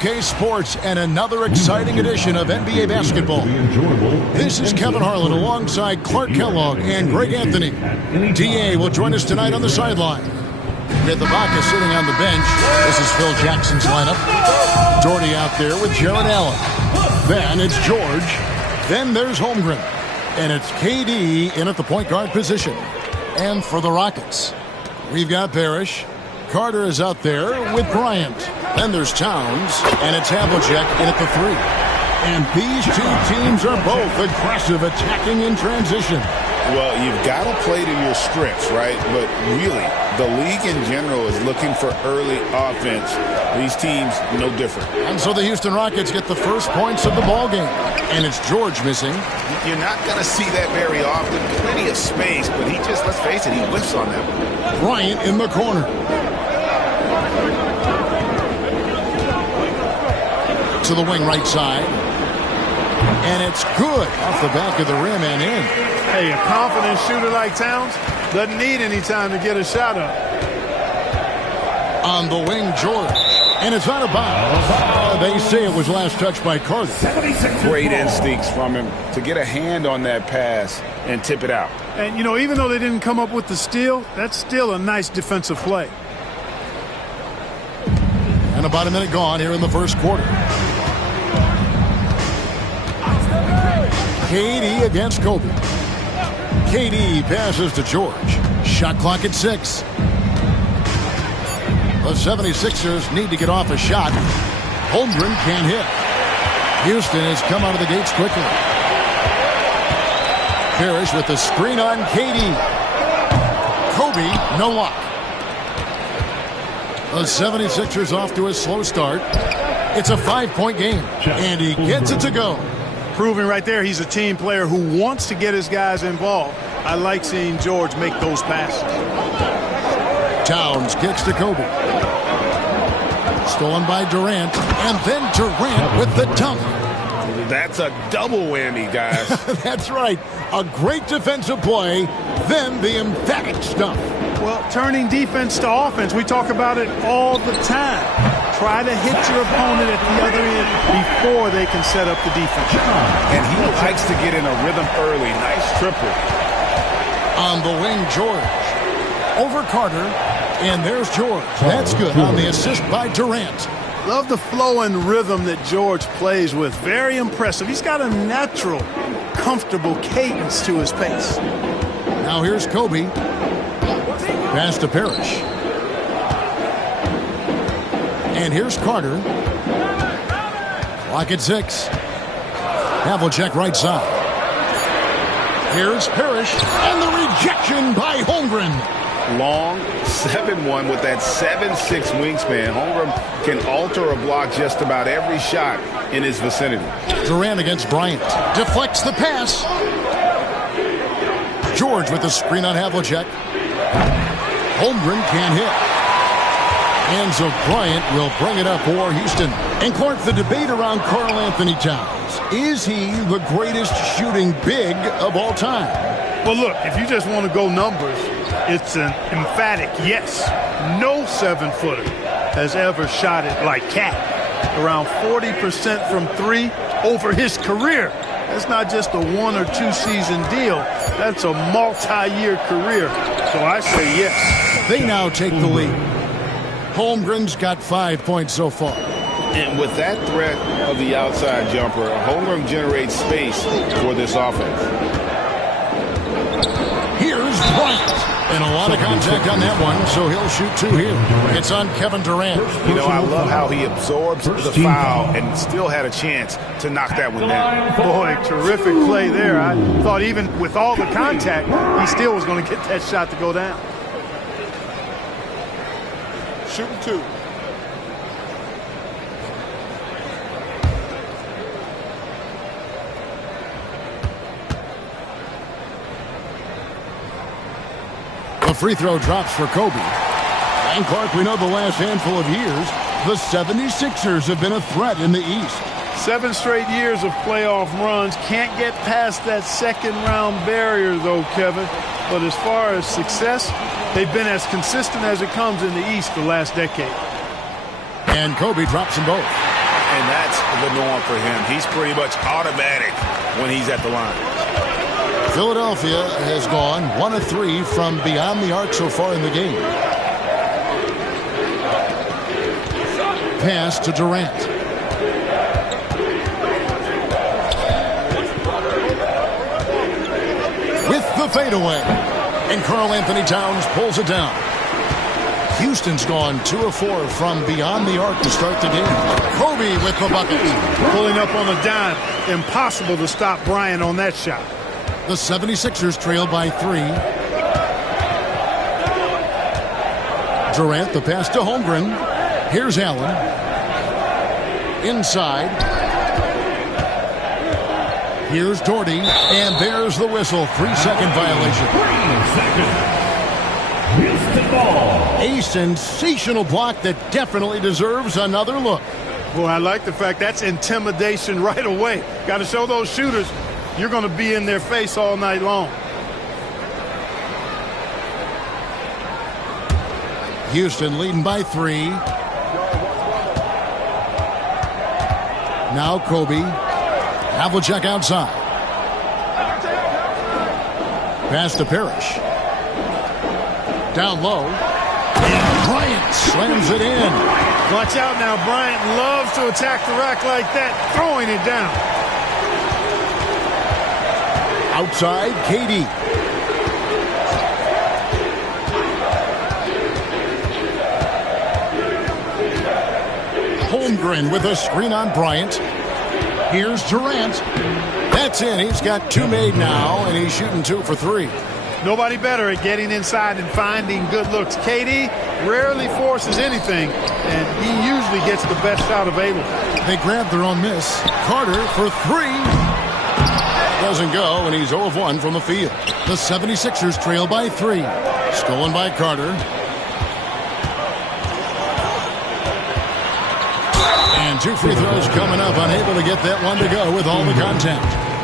2K Sports and another exciting edition of NBA basketball. This is Kevin Harlan alongside Clark Kellogg and Greg Anthony. DA will join us tonight on the sideline. We have Ibaka sitting on the bench. This is Phil Jackson's lineup. Doherty out there with Jared Allen. Then it's George. Then there's Holmgren. And it's KD in at the point guard position. And for the Rockets, we've got Parrish. Carter is out there with Bryant. Then there's Towns, and it's Havlicek in at the 3. And these two teams are both aggressive, attacking in transition. Well, you've got to play to your strengths, right? But really, the league in general is looking for early offense. These teams, no different. And so the Houston Rockets get the first points of the ballgame. And it's George missing. You're not going to see that very often. Plenty of space, but he just, let's face it, he whiffs on that one. Bryant in the corner. To the wing right side. And it's good off the back of the rim and in. Hey, a confident shooter like Towns doesn't need any time to get a shot up. On the wing, George. And it's out of bounds. They say it was last touched by Carter. Great instincts from him to get a hand on that pass and tip it out. And, you know, even though they didn't come up with the steal, that's still a nice defensive play. And about a minute gone here in the first quarter. KD against Kobe. KD passes to George. Shot clock at 6. The 76ers need to get off a shot. Holmgren can't hit. Houston has come out of the gates quickly. Parrish with the screen on KD. Kobe, no luck. The 76ers off to a slow start. It's a 5-point game, and he gets it to go. Proving right there he's a team player who wants to get his guys involved. I like seeing George make those passes. Towns kicks to Kobe. Stolen by Durant, and then Durant with the dunk. That's a double whammy, guys. That's right. A great defensive play, then the emphatic stuff. Well, turning defense to offense, we talk about it all the time. Try to hit your opponent at the other end before they can set up the defense. And he likes to get in a rhythm early. Nice triple. On the wing, George. Over Carter. And there's George. That's good on the assist by Durant. Love the flow and rhythm that George plays with. Very impressive. He's got a natural, comfortable cadence to his pace. Now here's Kobe. Pass to Parrish. And here's Carter. Clock at 6. Havlicek right side. Here's Parrish. And the rejection by Holmgren. Long 7-1 with that 7'6" wingspan. Holmgren can alter a block just about every shot in his vicinity. Durant against Bryant. Deflects the pass. George with the screen on Havlicek. Holmgren can't hit. And so Bryant will bring it up for Houston. And Clark, the debate around Karl Anthony Towns. Is he the greatest shooting big of all time? Well, look, if you just want to go numbers, it's an emphatic yes. No 7-footer has ever shot it like Cat. Around 40% from 3 over his career. That's not just a 1 or 2 season deal. That's a multi-year career. So I say yes. They now take the lead. Holmgren's got 5 points so far. And with that threat of the outside jumper, Holmgren generates space for this offense. Here's Bryant. And a lot of contact on that one, so he'll shoot 2 here. It's on Kevin Durant. You know, I love how he absorbs the foul and still had a chance to knock that one down. Boy, terrific play there. I thought even with all the contact, he still was going to get that shot to go down. Shooting 2. The free throw drops for Kobe. And Clark, we know the last handful of years, the 76ers have been a threat in the East. 7 straight years of playoff runs. Can't get past that second-round barrier, though, Kevin. But as far as success, they've been as consistent as it comes in the East the last decade. And Kobe drops them both. and that's the norm for him. He's pretty much automatic when he's at the line. Philadelphia has gone 1 of 3 from beyond the arc so far in the game. Pass to Durant. With the fadeaway. And Karl Anthony Towns pulls it down. Houston's gone 2 of 4 from beyond the arc to start the game. Kobe with the bucket. Pulling up on a dime. Impossible to stop Bryant on that shot. The 76ers trail by 3. Durant, the pass to Holmgren. Here's Allen. Inside. Here's Doherty. And there's the whistle. 3-second violation. 3 seconds. Ball. A sensational block that definitely deserves another look. Boy, I like the fact that's intimidation right away. Got to show those shooters you're going to be in their face all night long. Houston leading by 3. Now Kobe. Havlicek outside. Pass to Parrish. Down low. And Bryant slams it in. Watch out now. Bryant loves to attack the rack like that, throwing it down. Outside, KD. Holmgren with a screen on Bryant. Here's Durant. That's in. He's got 2 made now, and he's shooting 2 for 3. Nobody better at getting inside and finding good looks. KD rarely forces anything, and he usually gets the best shot available. They grab their own miss. Carter for 3. Doesn't go, and he's 0 of 1 from the field. The 76ers trail by 3. Stolen by Carter. And 2 free throws coming up. Unable to get that one to go with all the contact.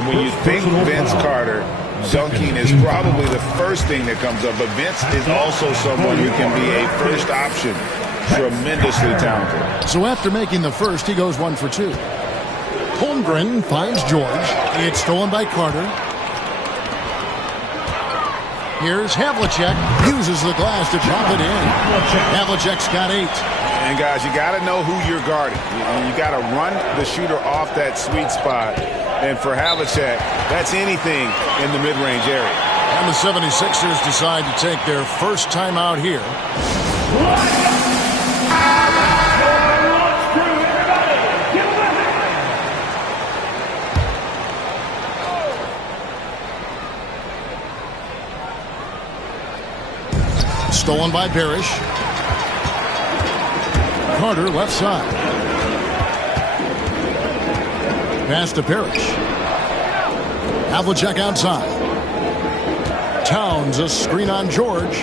When you think Vince Carter, dunking is probably the first thing that comes up, but Vince is also someone who can be a first option. Tremendously talented. So after making the first, he goes 1 for 2. Holmgren finds George. It's stolen by Carter. Here's Havlicek. Uses the glass to drop it in. Havlicek's got 8. And guys, you got to know who you're guarding. You got to run the shooter off that sweet spot. And for Havlicek, that's anything in the mid-range area. And the 76ers decide to take their first time out here. Stolen by Parrish. Carter left side. Pass to Parrish. Havlicek outside. Towns a screen on George.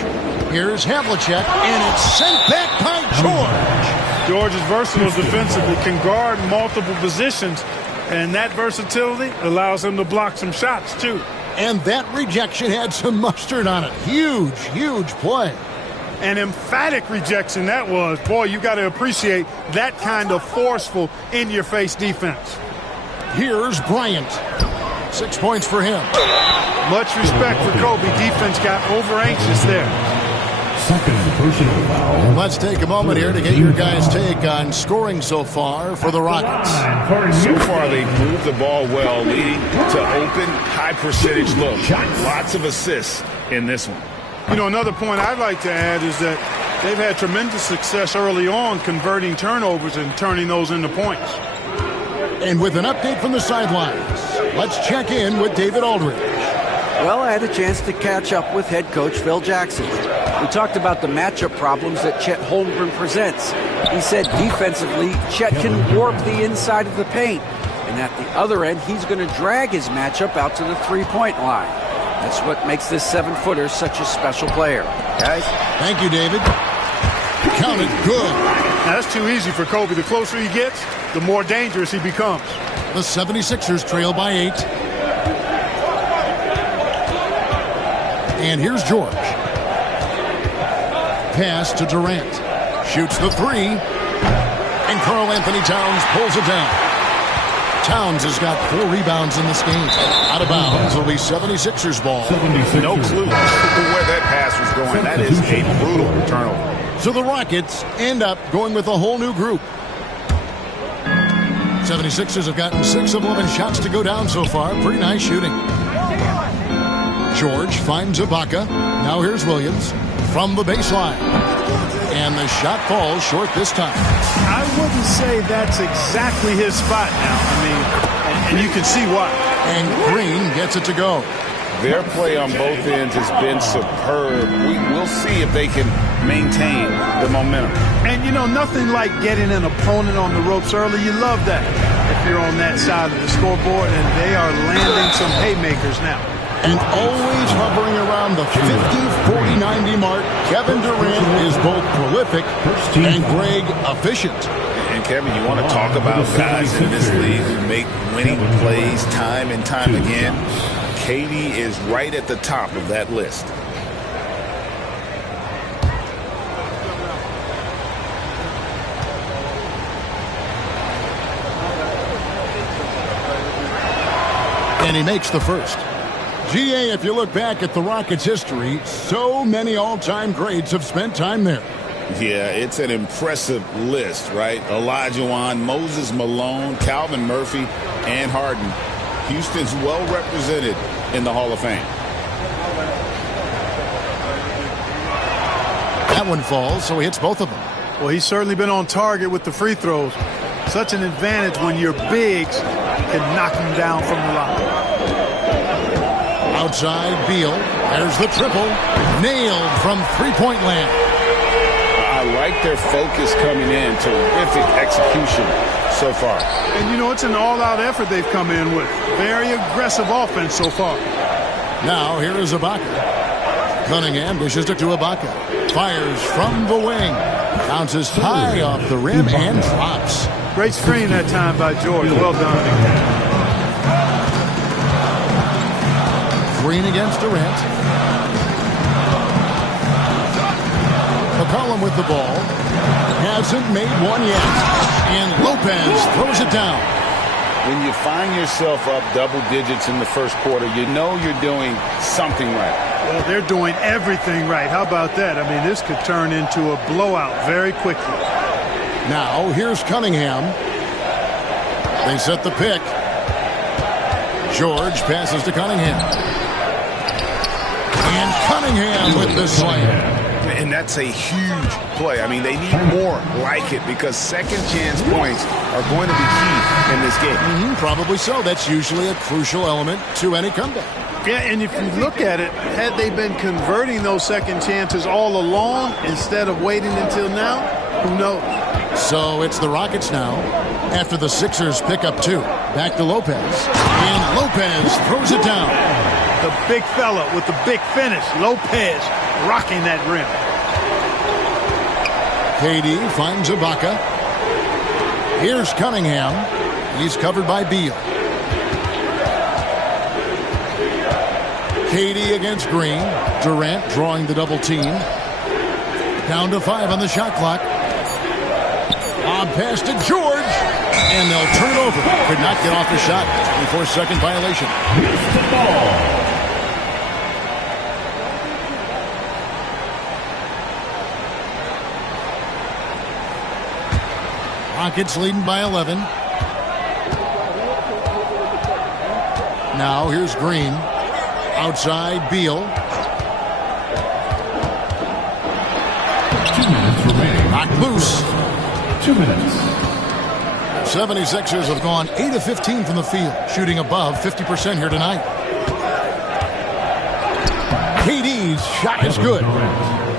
Here's Havlicek, and it's sent back by George. George is versatile defensively, can guard multiple positions, and that versatility allows him to block some shots too. And that rejection had some mustard on it. Huge, huge play. An emphatic rejection that was. Boy, you got to appreciate that kind of forceful, in-your-face defense. Here's Bryant. 6 points for him. Much respect for Kobe. Defense got over-anxious there. Second personal foul. Let's take a moment here to get your guys' take on scoring so far for the Rockets. So far, they've moved the ball well, leading to open, high-percentage looks. Lots of assists in this one. You know, another point I'd like to add is that they've had tremendous success early on converting turnovers and turning those into points. And with an update from the sidelines, let's check in with David Aldridge. Well, I had a chance to catch up with head coach Phil Jackson. We talked about the matchup problems that Chet Holmgren presents. He said defensively, Chet can warp the inside of the paint. And at the other end, he's going to drag his matchup out to the three-point line. That's what makes this 7-footer such a special player. Guys? Thank you, David. Counted good. Now, that's too easy for Kobe. The closer he gets, the more dangerous he becomes. The 76ers trail by 8. And here's George. Pass to Durant. Shoots the 3. And Karl Anthony Towns pulls it down. Towns has got 4 rebounds in this game. Out of bounds will be 76ers ball. No clue where that pass was going. That is a brutal turnover. So the Rockets end up going with a whole new group. 76ers have gotten 6 of 11 shots to go down so far. Pretty nice shooting. George finds Ibaka. Now here's Williams from the baseline. And the shot falls short this time. I wouldn't say that's exactly his spot now. I mean, and you can see why. And Green gets it to go. Their play on both ends has been superb. We'll see if they can maintain the momentum. And, you know, nothing like getting an opponent on the ropes early. You love that if you're on that side of the scoreboard, and they are landing some haymakers now. And always hovering around the 50, 40, 90 mark, Kevin Durant is both prolific and Greg efficient. And Kevin, you want to talk about guys in this league who make winning plays time and time again. KD is right at the top of that list. And he makes the first. GA, if you look back at the Rockets' history, so many all-time greats have spent time there. Yeah, it's an impressive list, right? Olajuwon, Moses Malone, Calvin Murphy, and Harden. Houston's well represented in the Hall of Fame. That one falls, so he hits both of them. Well, he's certainly been on target with the free throws. Such an advantage when your bigs can knock him down from the line. Outside, Beal. There's the triple. Nailed from three-point land. I like their focus coming in. Terrific execution so far. And, you know, it's an all-out effort they've come in with. Very aggressive offense so far. Now, here is Ibaka. Cunningham dishes it to Ibaka. Fires from the wing. Bounces high off the rim and drops. Great screen that time by George. Well done. Green against Durant. McCollum with the ball. Hasn't made one yet. And Lopez throws it down. When you find yourself up double digits in the first quarter, you know you're doing something right. Well, they're doing everything right. How about that? I mean, this could turn into a blowout very quickly. Now, here's Cunningham. They set the pick. George passes to Cunningham. And Cunningham with the slam. And that's a huge play. I mean, they need more like it because second chance points are going to be key in this game. Probably so. That's usually a crucial element to any comeback. Yeah, and if you look at it, had they been converting those second chances all along instead of waiting until now, who knows? So it's the Rockets now after the Sixers pick up 2. Back to Lopez. And Lopez throws it down. The big fella with the big finish. Lopez rocking that rim. KD finds Ibaka. Here's Cunningham. He's covered by Beal. KD against Green. Durant drawing the double team. Down to 5 on the shot clock. On pass to George. And they'll turn it over. Could not get off the shot. 24-second violation. Rockets leading by 11. Now here's Green. Outside, Beal. 2 minutes remaining. Knocked loose. 2 minutes. 76ers have gone 8 of 15 from the field, shooting above 50% here tonight. KD's shot is good.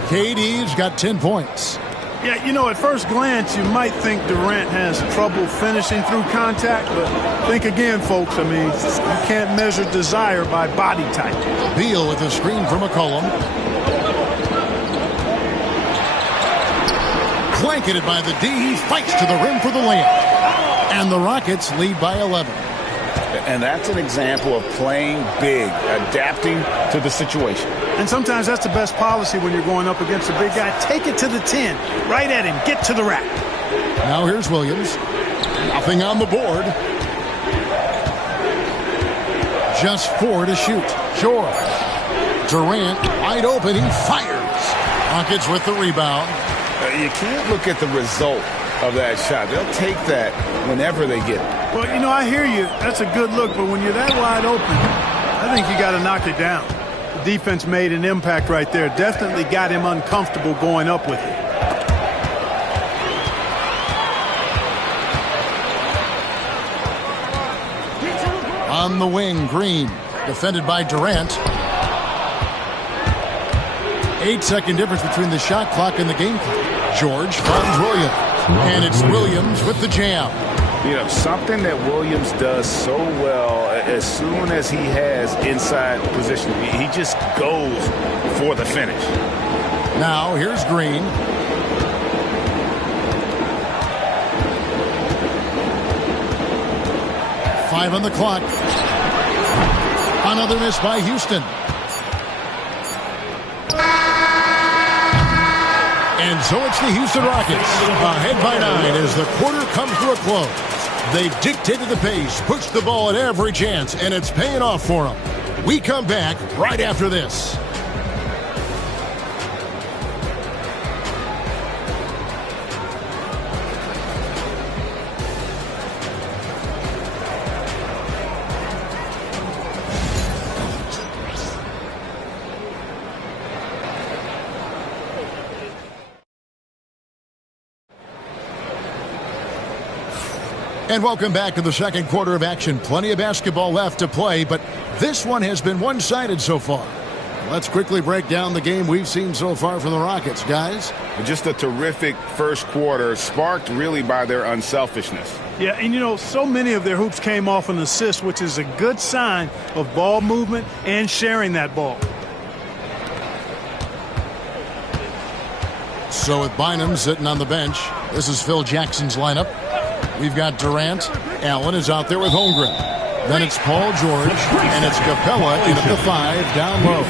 KD's got 10 points. Yeah, you know, at first glance, you might think Durant has trouble finishing through contact, but think again, folks. I mean, you can't measure desire by body type. Beal with a screen from McCollum. Blanketed by the D. He fights to the rim for the layup. And the Rockets lead by 11. And that's an example of playing big, adapting to the situation. And sometimes that's the best policy when you're going up against a big guy. Take it to the 10. Right at him. Get to the rack. Now here's Williams. Nothing on the board. Just 4 to shoot. George. Durant wide open. He fires. Rockets with the rebound. You can't look at the result of that shot. They'll take that whenever they get it. Well, you know, I hear you. That's a good look, but when you're that wide open, I think you got to knock it down. The defense made an impact right there. Definitely got him uncomfortable going up with it. On the wing, Green. Defended by Durant. 8-second difference between the shot clock and the game clock. George finds Williams. And it's Williams with the jam. You know, something that Williams does so well, as soon as he has inside position, he just goes for the finish. Now here's Green. Five on the clock. Another miss by Houston. And so it's the Houston Rockets ahead by 9 as the quarter comes to a close. They've dictated the pace, pushed the ball at every chance, and it's paying off for them. We come back right after this. And welcome back to the second quarter of action. Plenty of basketball left to play, but this one has been one-sided so far. Let's quickly break down the game we've seen so far from the Rockets, guys. Just a terrific first quarter, sparked really by their unselfishness. Yeah, and you know, so many of their hoops came off an assist, which is a good sign of ball movement and sharing that ball. So with Bynum sitting on the bench, this is Phil Jackson's lineup. We've got Durant. Allen is out there with Holmgren. Then it's Paul George, and it's Capella in at the 5 down low.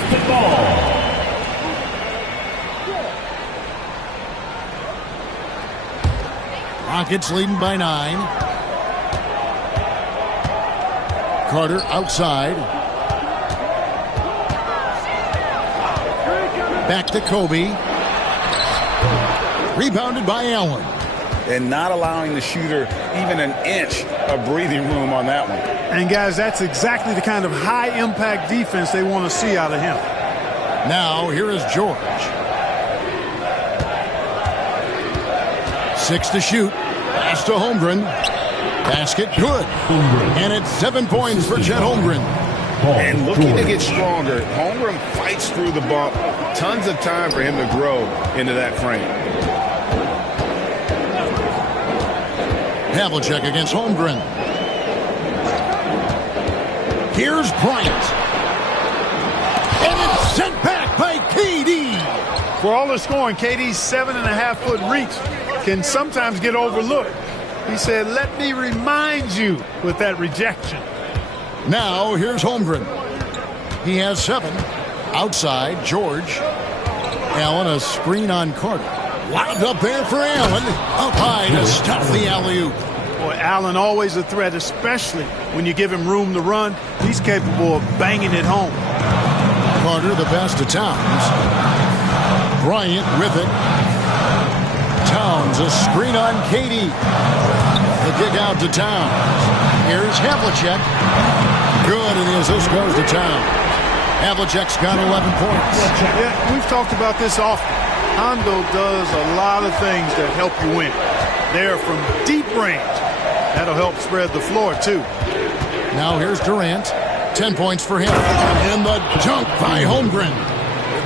Rockets leading by 9. Carter outside. Back to Kobe. Rebounded by Allen. And not allowing the shooter even an inch of breathing room on that one. And, guys, that's exactly the kind of high-impact defense they want to see out of him. Now, here is George. 6 to shoot. Pass to Holmgren. Basket good. And it's 7 points for Chet Holmgren. And looking to get stronger, Holmgren fights through the bump. Tons of time for him to grow into that frame. Havlicek against Holmgren. Here's Bryant. And it's sent back by KD. For all the scoring, KD's 7.5-foot reach can sometimes get overlooked. He said, let me remind you with that rejection. Now here's Holmgren. He has 7. Outside, George. Allen, a screen on Carter. Lobbed up there for Allen. Up high to stop the alley-oop. Boy, Allen always a threat, especially when you give him room to run. He's capable of banging it home. Carter, the best of Towns. Bryant with it. Towns, a screen on KD. The kick out to Towns. Here's Havlicek. Good, and the assist goes to Towns. Havlicek's got 11 points. Yeah, we've talked about this often. Hondo does a lot of things that help you win. They're from deep range. That'll help spread the floor, too. Now here's Durant. 10 points for him. And the dunk by Holmgren.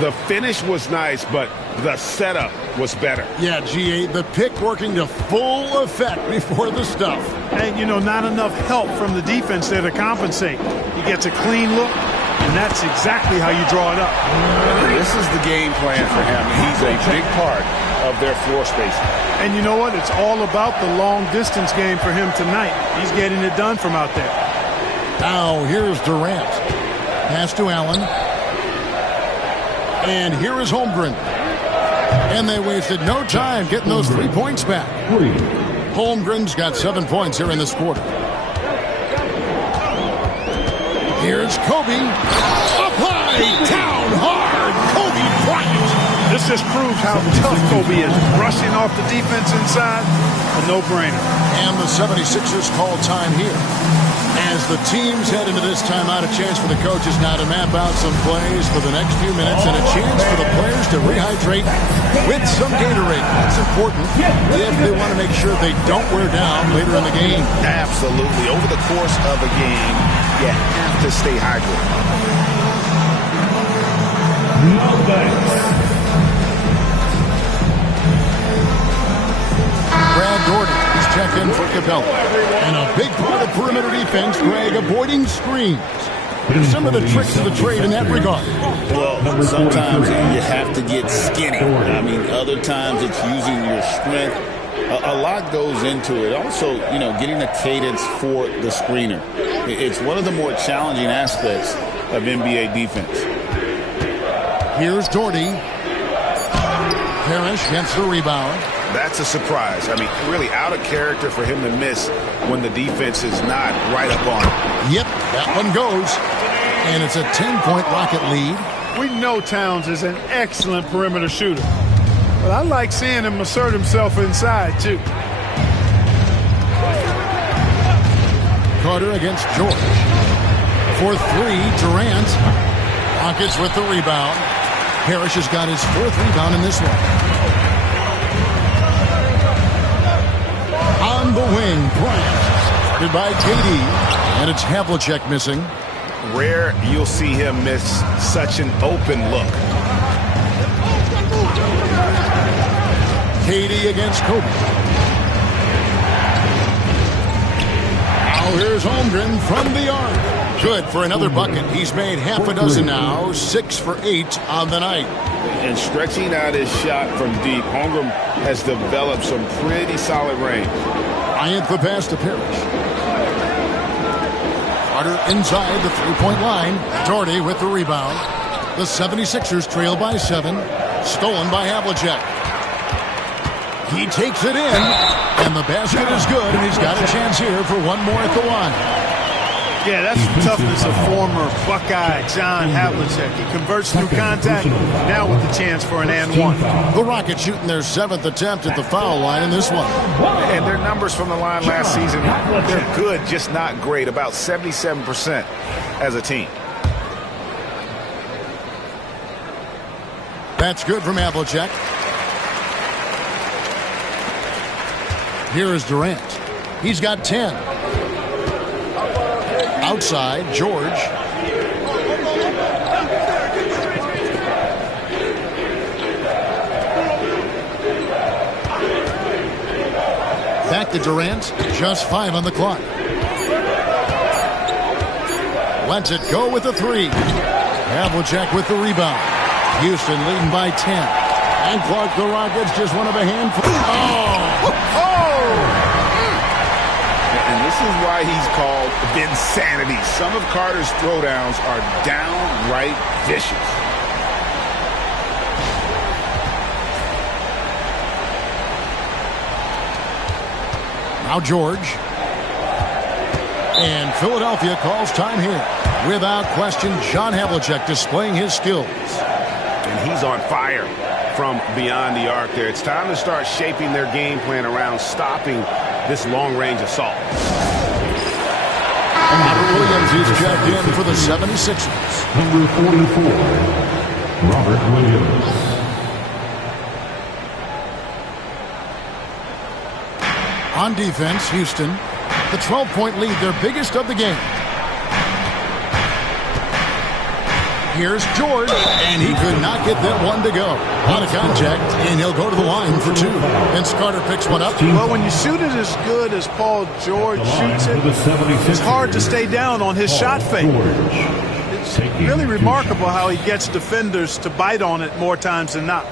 The finish was nice, but the setup was better. Yeah, G8, the pick working to full effect before the stuff. And, you know, not enough help from the defense there to compensate. He gets a clean look, and that's exactly how you draw it up. This is the game plan for him. He's a big part of their floor spacing. And you know what? It's all about the long-distance game for him tonight. He's getting it done from out there. Now here's Durant. Pass to Allen. And here is Holmgren. And they wasted no time getting those 3 points back. Holmgren's got 7 points here in this quarter. Here's Kobe. Up high, down hard. Kobe Bryant. This just proves how tough Kobe is. Rushing off the defense inside, a no-brainer. And the 76ers call time here. As the teams head into this timeout, a chance for the coaches now to map out some plays for the next few minutes and a chance for the players to rehydrate with some Gatorade. It's important if they want to make sure they don't wear down later in the game. Absolutely. Over the course of a game, you have to stay hydrated. No thanks. Brad Daugherty is checked in for Capella. And a big part of perimeter defense, Greg, avoiding screens. Some of the tricks of the trade in that regard. Well, sometimes you have to get skinny. I mean, other times it's using your strength. A lot goes into it. Also, getting a cadence for the screener. It's one of the more challenging aspects of NBA defense. Here's Daugherty. Parrish gets the rebound. That's a surprise. I mean, really out of character for him to miss when the defense is not right up on him. Yep, that one goes. And it's a 10-point Rocket lead. We know Towns is an excellent perimeter shooter. But I like seeing him assert himself inside, too. Carter against George. For three, Durant. Rockets with the rebound. Parrish has got his 4th rebound in this one. On the wing, Bryant. Guarded by KD. And it's Havlicek missing. Rare you'll see him miss such an open look. KD against Kobe. Now here's Holmgren from the arc. Good for another bucket. He's made half a dozen now. 6 for 8 on the night. And stretching out his shot from deep, Holmgren has developed some pretty solid range. Bryant the pass to Parrish. Carter inside the three-point line. Daugherty with the rebound. The 76ers trail by 7. Stolen by Havlicek. He takes it in, and the basket is good, and he's got a chance here for one more at the line. Yeah, that's the toughness of former Buckeye John Havlicek. He converts through contact, now with the chance for an and one. The Rockets shooting their 7th attempt at the foul line in this one. And their numbers from the line last season, they're good, just not great. About 77% as a team. That's good from Havlicek. Here is Durant. He's got 10. Outside, George. Back to Durant. Just 5 on the clock. Lets it go with the 3. Havlicek with the rebound. Houston leading by 10. And Clark, the Rockets, just one of a handful. Oh! And this is why he's called Vinsanity. Some of Carter's throwdowns are downright vicious. Now George. And Philadelphia calls time here. Without question, John Havlicek displaying his skills. And he's on fire from beyond the arc there. It's time to start shaping their game plan around stopping this long-range assault. Robert Williams is checked in for the 76ers. Number 44, Robert Williams. On defense, Houston, the 12-point lead, their biggest of the game. Here's George, and he could not get that one to go. Out of contact, and he'll go to the line for 2. And Carter picks one up. Well, when you shoot it as good as Paul George shoots it, it's hard to stay down on his shot fake. It's really remarkable how he gets defenders to bite on it more times than not.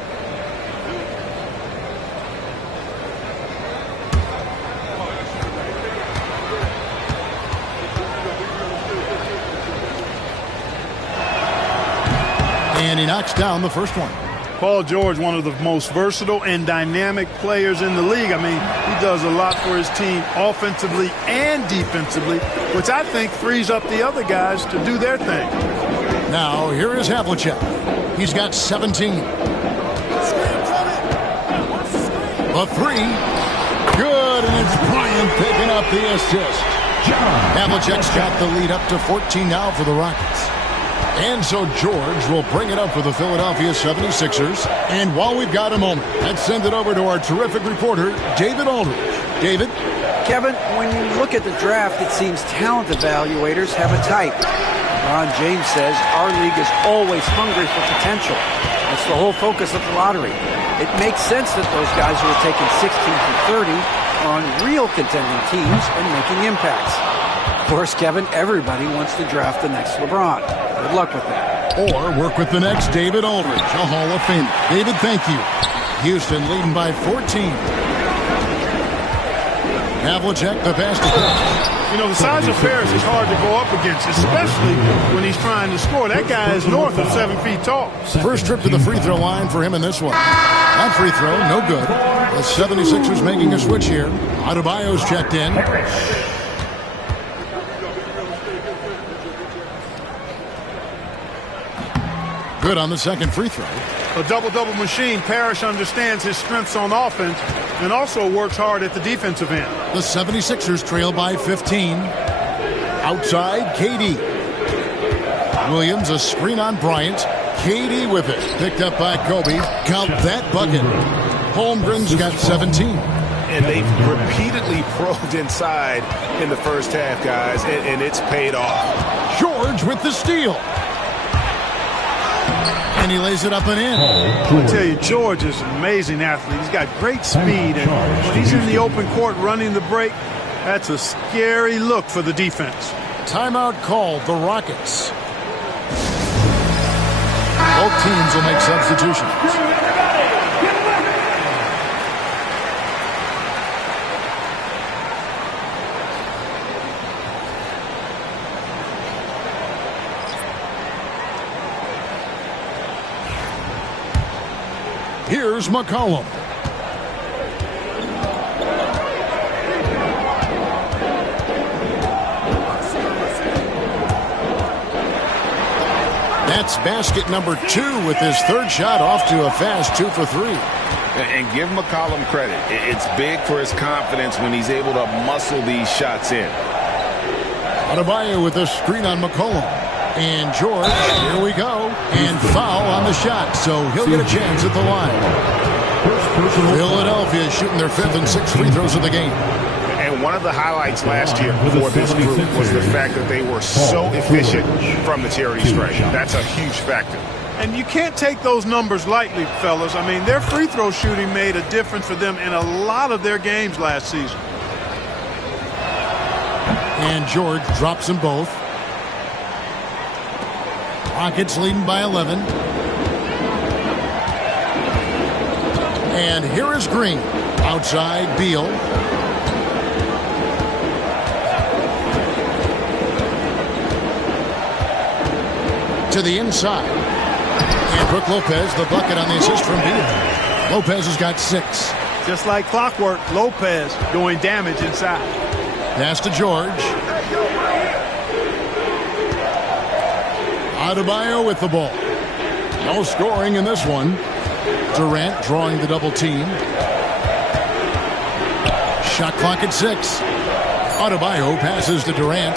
And he knocks down the first one. Paul George, one of the most versatile and dynamic players in the league. I mean, he does a lot for his team offensively and defensively, which I think frees up the other guys to do their thing. Now, here is Havlicek. He's got 17. The three. Good, and it's Bryant picking up the assist. Havlicek's got the lead up to 14 now for the Rockets. And so George will bring it up for the Philadelphia 76ers. And while we've got a moment, let's send it over to our terrific reporter, David Aldridge. David? Kevin, when you look at the draft, it seems talent evaluators have a type. Ron James says our league is always hungry for potential. That's the whole focus of the lottery. It makes sense that those guys who are taking 16 through 30 are on real contending teams and making impacts. Of course, Kevin, everybody wants to draft the next LeBron. Good luck with that. Or work with the next David Aldridge, a Hall of Famer. David, thank you. Houston leading by 14. Havlicek, the pass to Ferris. You know, the size of Ferris is hard to go up against, especially when he's trying to score. That guy is north of 7 feet tall. First trip to the free throw line for him in this one. That free throw, no good. The 76ers making a switch here. Adebayo's checked in. Good on the second free throw. A double-double machine. Parrish understands his strengths on offense and also works hard at the defensive end. The 76ers trail by 15. Outside, KD. Williams, a screen on Bryant. KD with it. Picked up by Kobe. Count that bucket. Holmgren's got 17. And they've repeatedly probed inside in the first half, guys, and it's paid off. George with the steal. And he lays it up and in. I tell you, George is an amazing athlete. He's got great speed, and when he's in the open court running the break, that's a scary look for the defense. Timeout called, the Rockets. Both teams will make substitutions. Here's McCollum. That's basket number 2 with his third shot off to a fast 2 for 3. And give McCollum credit. It's big for his confidence when he's able to muscle these shots in. Adebayo with a screen on McCollum. And George, here we go. And foul on the shot, so he'll get a chance at the line. Philadelphia shooting their 5th and 6th free throws of the game. And one of the highlights last year for this group was the fact that they were so efficient from the charity stripe. That's a huge factor. And you can't take those numbers lightly, fellas. I mean, their free throw shooting made a difference for them in a lot of their games last season. And George drops them both. Rockets leading by 11. And here is Green. Outside, Beal. To the inside. And Brook Lopez, the bucket on the assist from Beal. Lopez has got 6. Just like clockwork, Lopez doing damage inside. Pass to George. Adebayo with the ball. No scoring in this one. Durant drawing the double team. Shot clock at 6. Adebayo passes to Durant.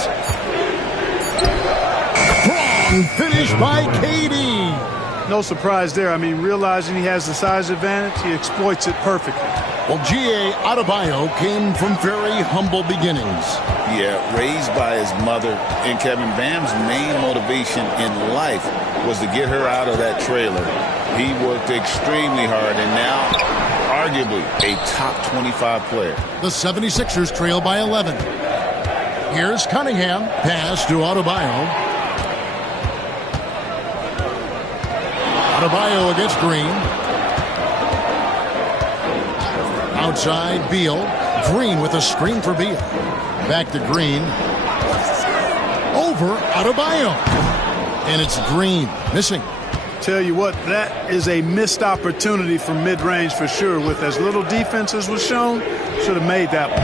Strong finish by KD. No surprise there. I mean, realizing he has the size advantage, he exploits it perfectly. Well, G.A. Adebayo came from very humble beginnings. Yeah, raised by his mother. And Kevin, Bam's main motivation in life was to get her out of that trailer. He worked extremely hard and now arguably a top 25 player. The 76ers trail by 11. Here's Cunningham. Pass to Adebayo. Adebayo against Green. Outside, Beal. Green with a screen for Beal. Back to Green. Over Adebayo. And it's Green missing. Tell you what, that is a missed opportunity from mid-range for sure. With as little defense as was shown, should have made that one.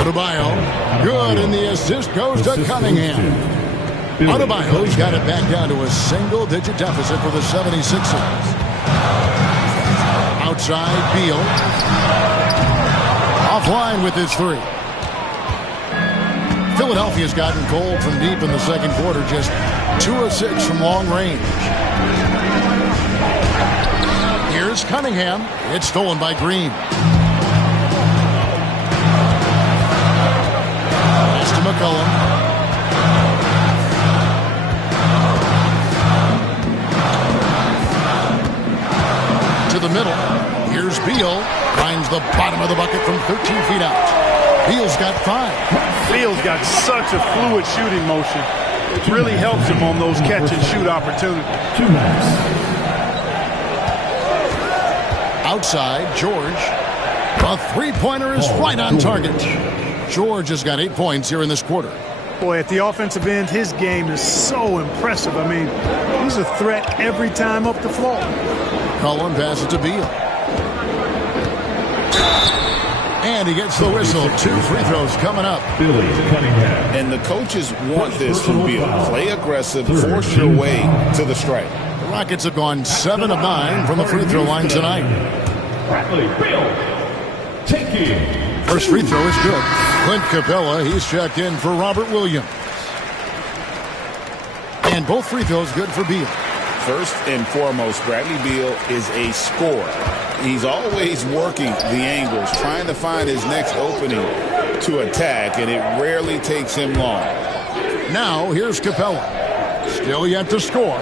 Adebayo, good, and the assist goes to Cunningham. Adebayo's got it back down to a single-digit deficit for the 76ers. Outside, Beal. Offline with his three. Philadelphia's gotten cold from deep in the second quarter, just 2 of 6 from long range. Here's Cunningham. It's stolen by Green. Pass to McCollum. To the middle. Here's Beal. Finds the bottom of the bucket from 13 feet out. Beal's got 5. Beal's got such a fluid shooting motion. It really helps him on those catch-and-shoot opportunities. Outside, George. A three-pointer is right on target. George has got 8 points here in this quarter. Boy, at the offensive end, his game is so impressive. I mean, he's a threat every time up the floor. Cullen passes to Beal. And he gets the whistle. 2 free throws coming up. And the coaches want this from Beal. Play aggressive, force your way to the stripe. The Rockets have gone 7 of 9 from the free throw line tonight. First free throw is good. Clint Capella, he's checked in for Robert Williams. And both free throws good for Beal. First and foremost, Bradley Beal is a scorer. He's always working the angles, trying to find his next opening to attack, and it rarely takes him long. Now, here's Capella. Still yet to score.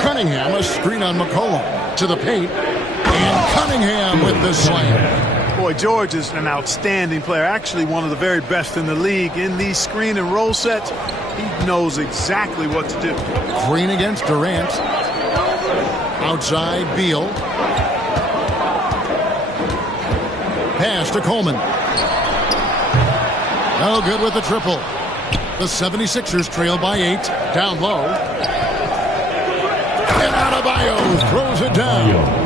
Cunningham, a screen on McCollum. To the paint. And Cunningham with the slam. Boy, George is an outstanding player. Actually, one of the very best in the league. In these screen and roll sets, he knows exactly what to do. Green against Durant. Outside, Beal. Pass to Coleman. No good with the triple. The 76ers trail by 8. Down low. And Adebayo throws it down.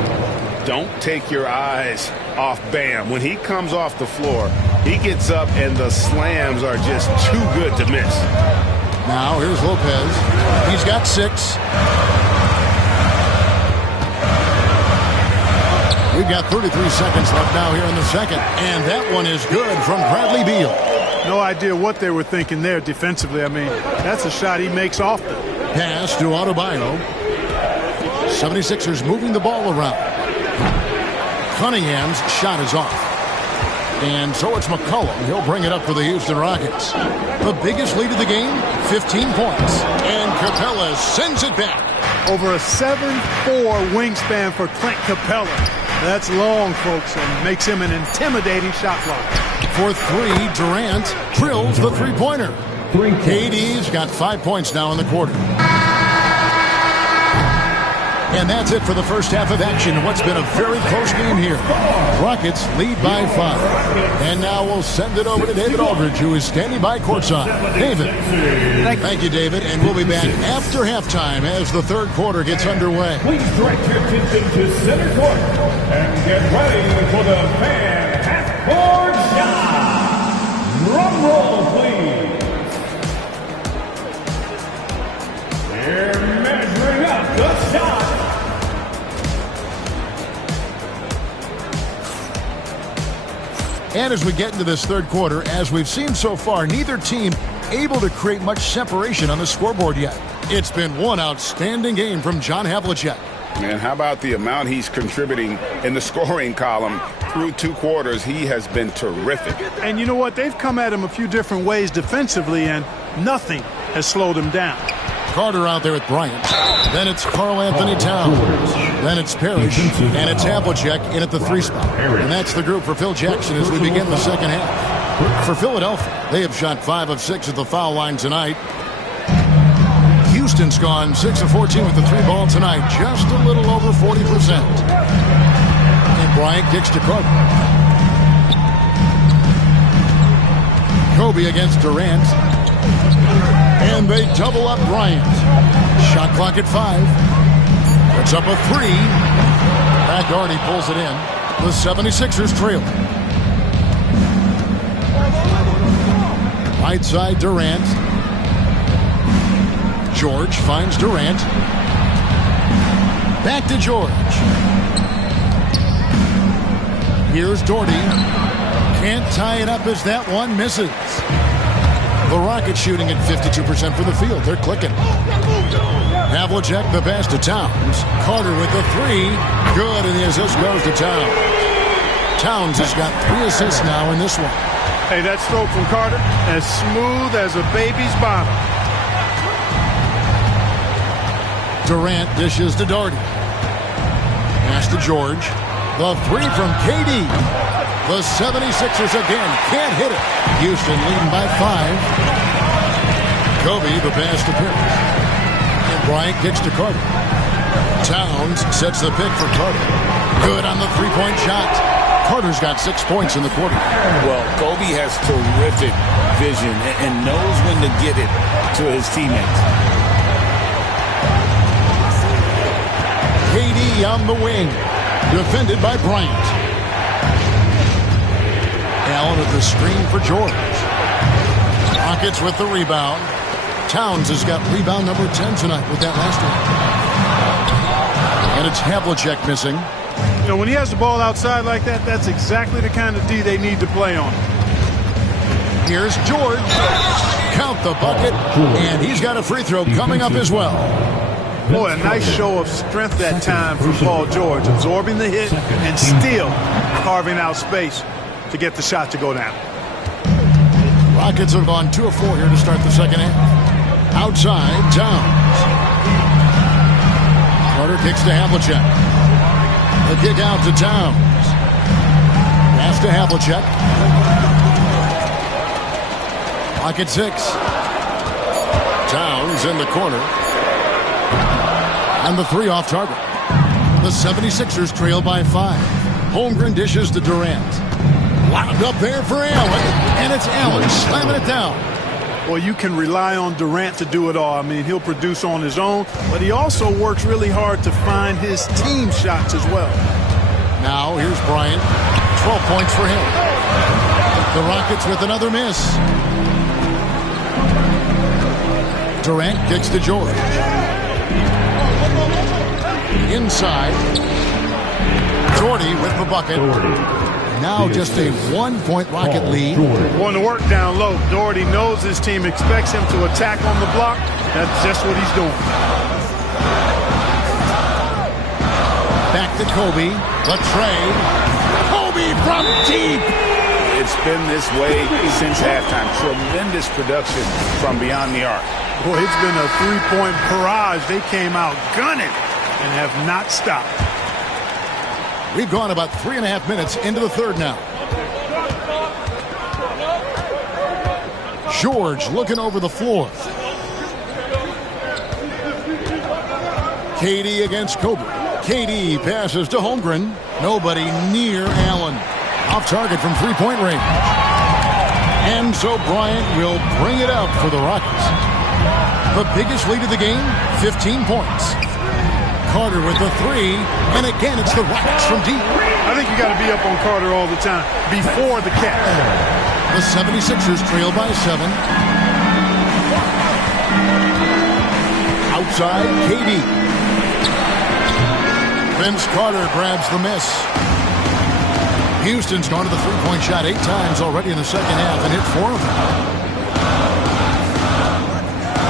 Don't take your eyes off Bam. When he comes off the floor, he gets up and the slams are just too good to miss. Now here's Lopez. He's got 6. We've got 33 seconds left now here in the second. And that one is good from Bradley Beal. No idea what they were thinking there defensively. I mean, that's a shot he makes often. Pass to Adebayo. 76ers moving the ball around. Cunningham's shot is off. And so it's McCollum. He'll bring it up for the Houston Rockets. The biggest lead of the game, 15 points. And Capella sends it back. Over a 7'4" wingspan for Clint Capella. That's long, folks, and makes him an intimidating shot blocker. For 3, Durant drills the three-pointer. KD's got 5 points now in the quarter. And that's it for the first half of action in what's been a very close game here. Rockets lead by 5. And now we'll send it over to David Aldridge, who is standing by courtside. David. Thank you, David. And we'll be back after halftime as the third quarter gets underway. Please direct your attention to center court and get ready for the fan half-court shot. Drum roll, please. They're measuring up the shot. And as we get into this third quarter, as we've seen so far, neither team able to create much separation on the scoreboard yet. It's been one outstanding game from John Havlicek. And how about the amount he's contributing in the scoring column through 2 quarters? He has been terrific. And you know what? They've come at him a few different ways defensively, and nothing has slowed him down. Carter out there with Bryant. Then it's Karl Anthony Towns. Then it's Parrish. And it's Havlicek in at the 3 spot. And that's the group for Phil Jackson as we begin the second half. For Philadelphia, they have shot 5 of 6 at the foul line tonight. Houston's gone 6 of 14 with the 3 ball tonight. Just a little over 40%. And Bryant kicks to Carter. Kobe against Durant. And they double up Bryant. Shot clock at 5. It's up a 3. Matt Doherty pulls it in. The 76ers trail. Right side, Durant. George finds Durant. Back to George. Here's Doherty. Can't tie it up as that one misses. The Rockets shooting at 52% from the field. They're clicking. Havlicek the pass to Towns. Carter with the 3. Good, and the assist goes to Towns. Towns has got 3 assists now in this one. Hey, that stroke from Carter, as smooth as a baby's bottom. Durant dishes to Doherty. Pass to George. The 3 from KD. The 76ers again can't hit it. Houston leading by 5. Kobe the pass to Pierce. And Bryant kicks to Carter. Towns sets the pick for Carter. Good on the 3-point shot. Carter's got 6 points in the quarter. Well, Kobe has terrific vision and knows when to get it to his teammates. KD on the wing. Defended by Bryant. Allen at the screen for George. Rockets with the rebound. Towns has got rebound number 10 tonight with that last one. And it's Havlicek missing. You know, when he has the ball outside like that, that's exactly the kind of D they need to play on. Here's George. Count the bucket. And he's got a free throw coming up as well. Boy, a nice show of strength that time from Paul George, absorbing the hit and still carving out space to get the shot to go down. Rockets have gone 2 of 4 here to start the second half. Outside, Towns. Carter kicks to Havlicek. The kick out to Towns. Pass to Havlicek. Rocket 6. Towns in the corner. And the 3 off target. The 76ers trail by 5. Holmgren dishes to Durant. Lobbed up there for Allen. And it's Allen slamming it down. Well, you can rely on Durant to do it all. I mean, he'll produce on his own, but he also works really hard to find his team shots as well. Now, here's Bryant. 12 points for him. The Rockets with another miss. Durant kicks to George. Inside. Doherty with the bucket. Now just a 1-point Rocket lead. Going to work down low. Doherty knows his team expects him to attack on the block. That's just what he's doing. Back to Kobe. The trade. Kobe from deep. It's been this way since halftime. Tremendous production from beyond the arc. Boy, it's been a 3-point barrage. They came out gunning and have not stopped. We've gone about 3.5 minutes into the third now. George looking over the floor. KD against Kobe. KD passes to Holmgren. Nobody near Allen. Off target from 3-point range. And so Bryant will bring it out for the Rockets. The biggest lead of the game, 15 points. Carter with the 3, and again it's the Rockets from deep. I think you got to be up on Carter all the time before the catch. The 76ers trail by 7. Outside, KD. Vince Carter grabs the miss. Houston's gone to the 3-point shot 8 times already in the second half and hit 4 of them.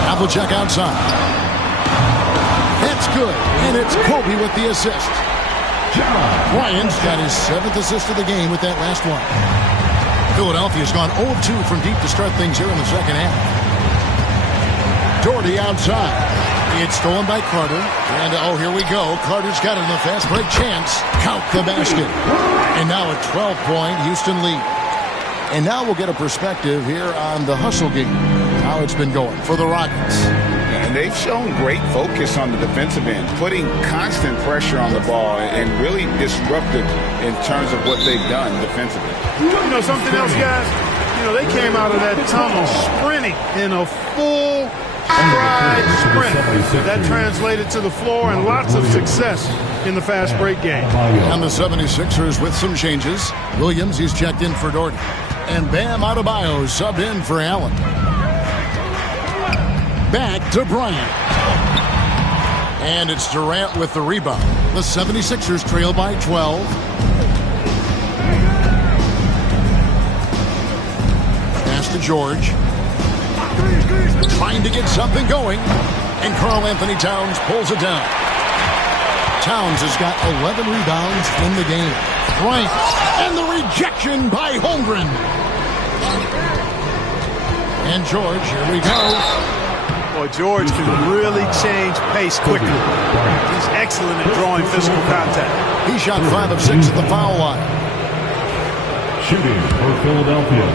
Havlicek outside. That's good, and it's Kobe with the assist. Bryant's got his 7th assist of the game with that last one. Philadelphia's gone 0-2 from deep to start things here in the second half. Doherty outside. It's stolen by Carter. And, oh, here we go. Carter's got it in the fast break chance. Count the basket. And now a 12-point Houston lead. And now we'll get a perspective here on the hustle game, how it's been going for the Rockets. And they've shown great focus on the defensive end, putting constant pressure on the ball and really disruptive in terms of what they've done defensively. You know something else, guys? You know, they came out of that tunnel sprinting in a full stride, sprint. That translated to the floor and lots of success in the fast break game. And the 76ers with some changes. Williams, he's checked in for Dort. And Bam Adebayo subbed in for Allen. Back to Bryant. And it's Durant with the rebound. The 76ers trail by 12. Pass to George. Trying to get something going. And Karl Anthony Towns pulls it down. Towns has got 11 rebounds in the game. Bryant. And the rejection by Holmgren. And George, here we go. Boy, George can really change pace quickly. He's excellent at drawing physical contact. He shot 5 of 6 at the foul line. Shooting for Philadelphia,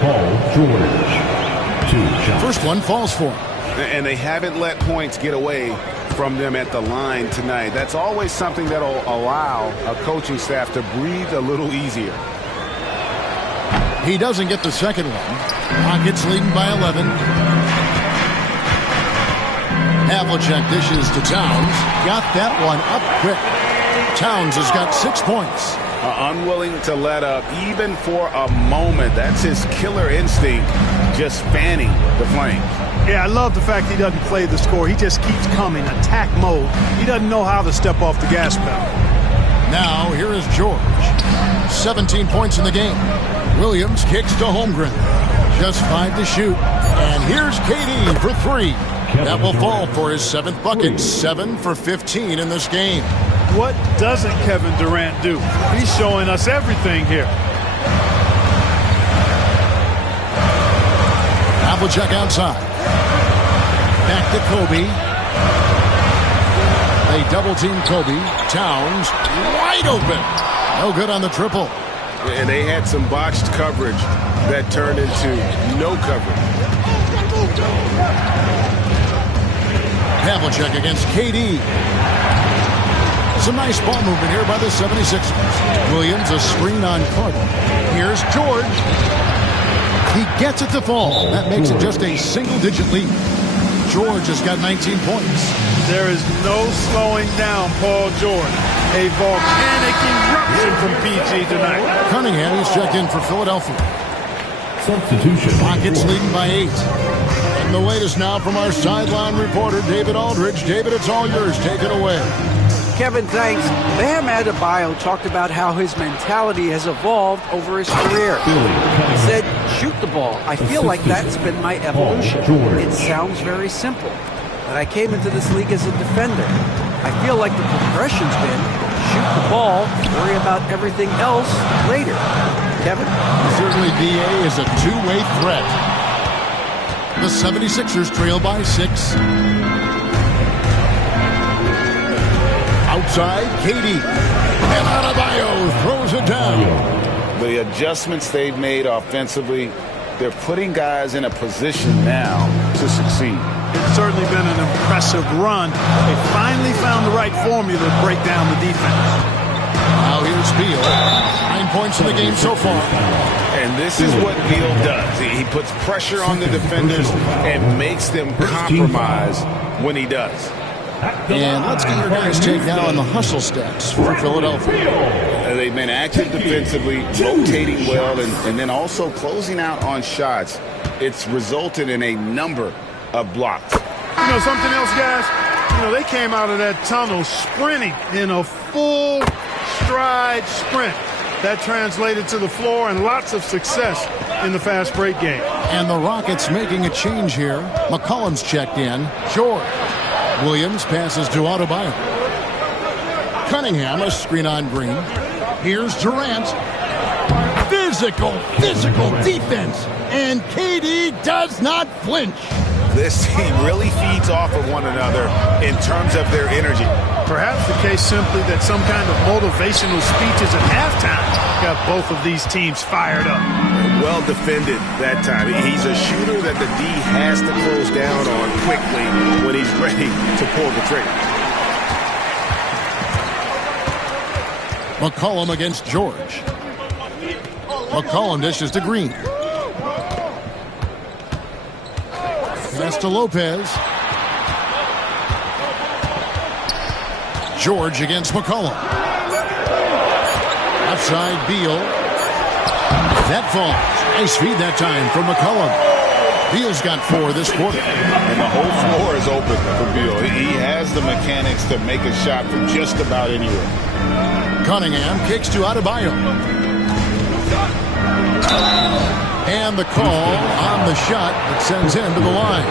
Paul George. 2 shots. First one falls for him. And they haven't let points get away from them at the line tonight. That's always something that'll allow a coaching staff to breathe a little easier. He doesn't get the second one. Rockets leading by 11. Havlicek dishes to Towns. Got that one up quick. Towns has got 6 points. Unwilling to let up even for a moment. That's his killer instinct, just fanning the flames. Yeah, I love the fact he doesn't play the score. He just keeps coming, attack mode. He doesn't know how to step off the gas pedal. Now, here is George. 17 points in the game. Williams kicks to Holmgren. Just 5 to shoot. And here's KD for 3. That will fall for his 7th bucket. 7 for 15 in this game. What doesn't Kevin Durant do? He's showing us everything here. Havlicek outside. Back to Kobe. They double-team Kobe. Towns wide open. No good on the triple. And they had some botched coverage that turned into no coverage. Havlicek against KD. Some nice ball movement here by the 76ers. Williams, a screen on Carter. Here's George. He gets it to fall. That makes it just a single-digit lead. George has got 19 points. There is no slowing down Paul George. A volcanic eruption from PG tonight. Cunningham is checked in for Philadelphia. Substitution. Rockets leading by 8. And the latest now from our sideline reporter, David Aldridge. David, it's all yours. Take it away. Kevin, thanks. Bam Adebayo talked about how his mentality has evolved over his career. He said, shoot the ball. I feel like that's been my evolution. It sounds very simple. But I came into this league as a defender. I feel like the progression's been shoot the ball, worry about everything else later. Kevin? Certainly DA is a two-way threat. The 76ers trail by 6. Outside, KD. And Adebayo throws it down. The adjustments they've made offensively, they're putting guys in a position now to succeed. It's certainly been an impressive run. They finally found the right formula to break down the defense. Now here's Beal. 9 points in the game so far. And this is what Beal does. He puts pressure on the defenders and makes them compromise when he does. And let's get your guys' take now on the hustle stats for Philadelphia. They've been active defensively, rotating well, and then also closing out on shots. It's resulted in a number of blocks. You know something else, guys? You know, they came out of that tunnel sprinting in a full stride sprint. That translated to the floor and lots of success in the fast break game. And the Rockets making a change here. McCollum's checked in. George. Williams passes to Adebayo. Cunningham, a screen on Green. Here's Durant. Physical defense. And KD does not flinch. This team really feeds off of one another in terms of their energy. Perhaps the case simply that some kind of motivational speeches at halftime got both of these teams fired up. Well defended that time. He's a shooter that the D has to close down on quickly when he's ready to pull the trigger. McCollum against George. McCollum dishes to Green. Pass to Lopez. George against McCollum. Outside Beal. That falls. Nice feed that time from McCollum. Beal's got 4 this quarter. And the whole floor is open for Beal. He has the mechanics to make a shot from just about anywhere. Cunningham kicks to Adebayo. And the call on the shot that sends him to the line.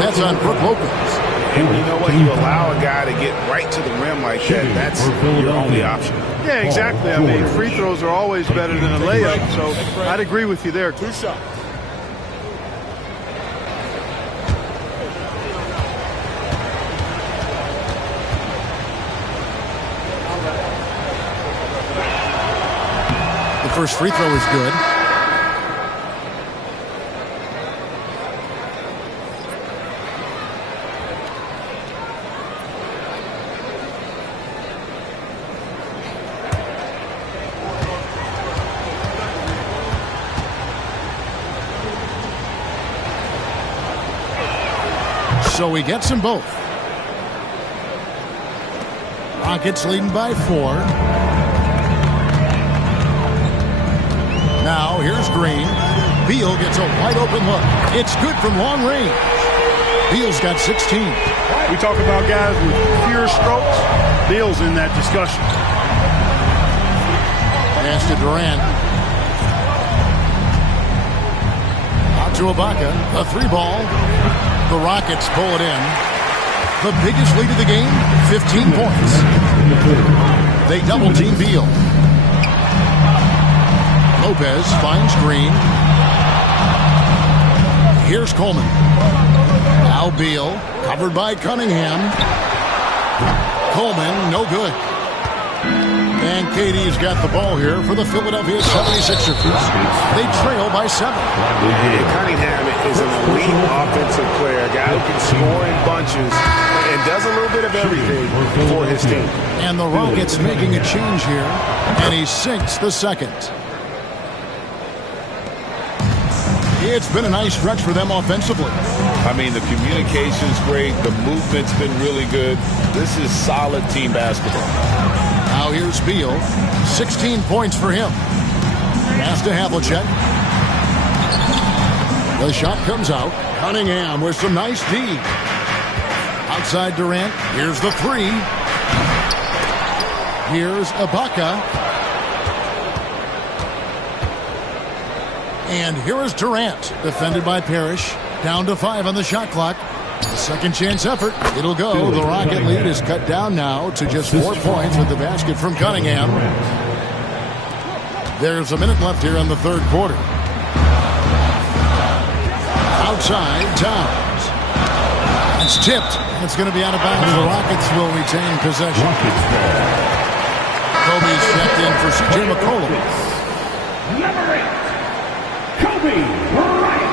That's on Brook Lopez. And you know what? You allow a guy to get right to the rim like that. That's your only option. Yeah, exactly. I mean, free throws are always better than a layup, so I'd agree with you there. 2 shots. The first free throw is good. So he gets them both. Rockets leading by 4. Now here's Green. Beal gets a wide open look. It's good from long range. Beal's got 16. We talk about guys with pure strokes. Beal's in that discussion. Pass to Durant. Out to Ibaka. A 3-ball. The Rockets pull it in. The biggest lead of the game, 15 points. They double-team Beal. Lopez finds Green. Here's Coleman. Now Beal, covered by Cunningham. Coleman, no good. And KD's got the ball here for the Philadelphia 76ers. They trail by 7. Cunningham is an elite offensive player, a guy who can score in bunches and does a little bit of everything for his team. And the Rockets making a change here, and he sinks the second. It's been a nice stretch for them offensively. I mean, the communication's great. The movement's been really good. This is solid team basketball. Now here's Beal. 16 points for him. Pass to Havlicek. The shot comes out. Cunningham with some nice D. Outside Durant. Here's the 3. Here's Ibaka. And here is Durant, defended by Parrish. Down to 5 on the shot clock. The second chance effort. It'll go. The Rocket lead is cut down now to just 4 points with the basket from Cunningham. There's a minute left here in the third quarter. Outside, Towns. It's tipped. It's going to be out of bounds. The Rockets will retain possession. Kobe's checked in for C.J. McCollum. Number 8, Kobe Bryant.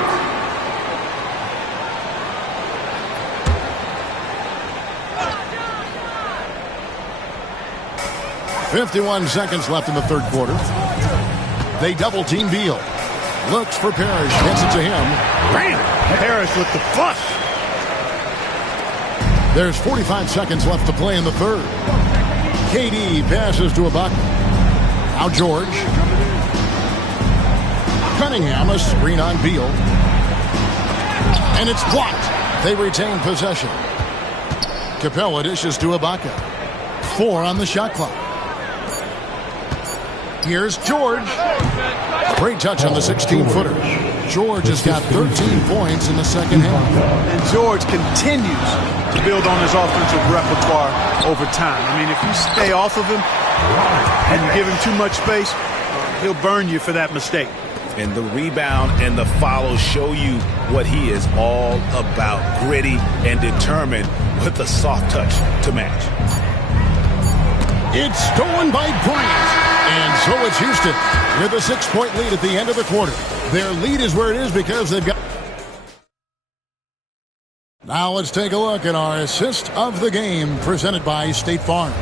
51 seconds left in the third quarter. They double-team Beal. Looks for Parrish. Gets it to him. Bam! Parrish with the flush. There's 45 seconds left to play in the third. KD passes to Ibaka. Now George. Cunningham, a screen on Beal. And it's blocked. They retain possession. Capella dishes to Ibaka. 4 on the shot clock. Here's George. Great touch on the 16-footer. George has got 13 points in the second half. And George continues to build on his offensive repertoire over time. I mean, if you stay off of him and you give him too much space, he'll burn you for that mistake. And the rebound and the follow show you what he is all about. Gritty and determined with the soft touch to match. It's stolen by Bryant. And so it's Houston with a 6-point lead at the end of the quarter. Their lead is where it is because they've got... Now let's take a look at our assist of the game presented by State Farm.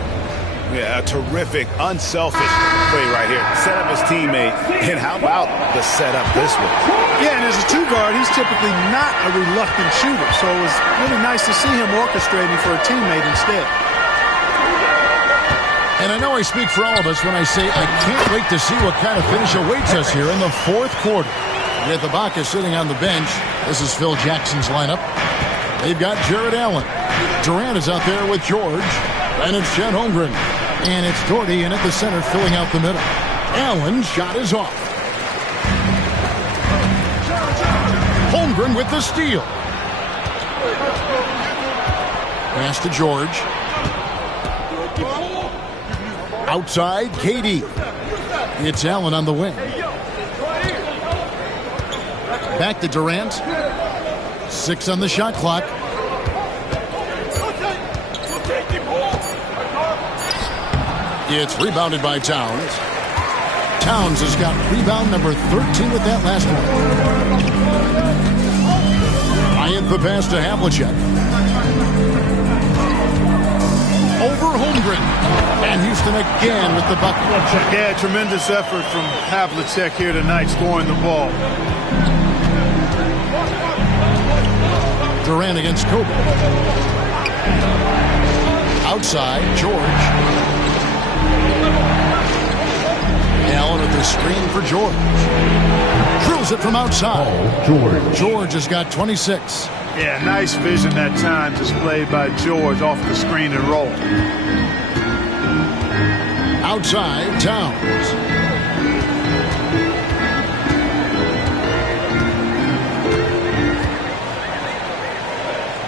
Yeah, a terrific, unselfish play right here. Set up his teammate, and how about the setup this way? Yeah, and as a 2 guard, he's typically not a reluctant shooter, so it was really nice to see him orchestrating for a teammate instead. And I know I speak for all of us when I say I can't wait to see what kind of finish awaits us here in the fourth quarter. With Ibaka sitting on the bench, this is Phil Jackson's lineup. They've got Jared Allen. Durant is out there with George. And it's Chet Holmgren. And it's Doherty in at the center filling out the middle. Allen's shot is off. Holmgren with the steal. Pass to George. Outside, KD. It's Allen on the wing. Back to Durant. 6 on the shot clock. It's rebounded by Towns. Towns has got rebound number 13 with that last one. Bryant the pass to Havlicek. Over Holmgren. And Houston again with the bucket. Yeah, tremendous effort from Havlicek here tonight scoring the ball. Durant against Kobe. Outside, George. Allen with the screen for George. Drills it from outside. George has got 26. Yeah, nice vision that time displayed by George off the screen and roll. Outside, Towns.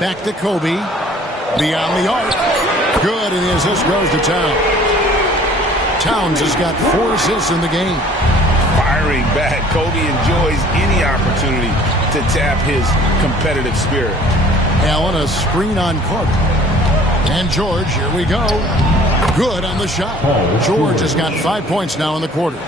Back to Kobe. Beyond the arc. Good, and the assist goes to Towns. Towns has got 4 assists in the game. Firing back. Kobe enjoys any opportunity to tap his competitive spirit. Allen, a screen on Carter. And George, here we go. Good on the shot. George has got 5 points now in the quarter.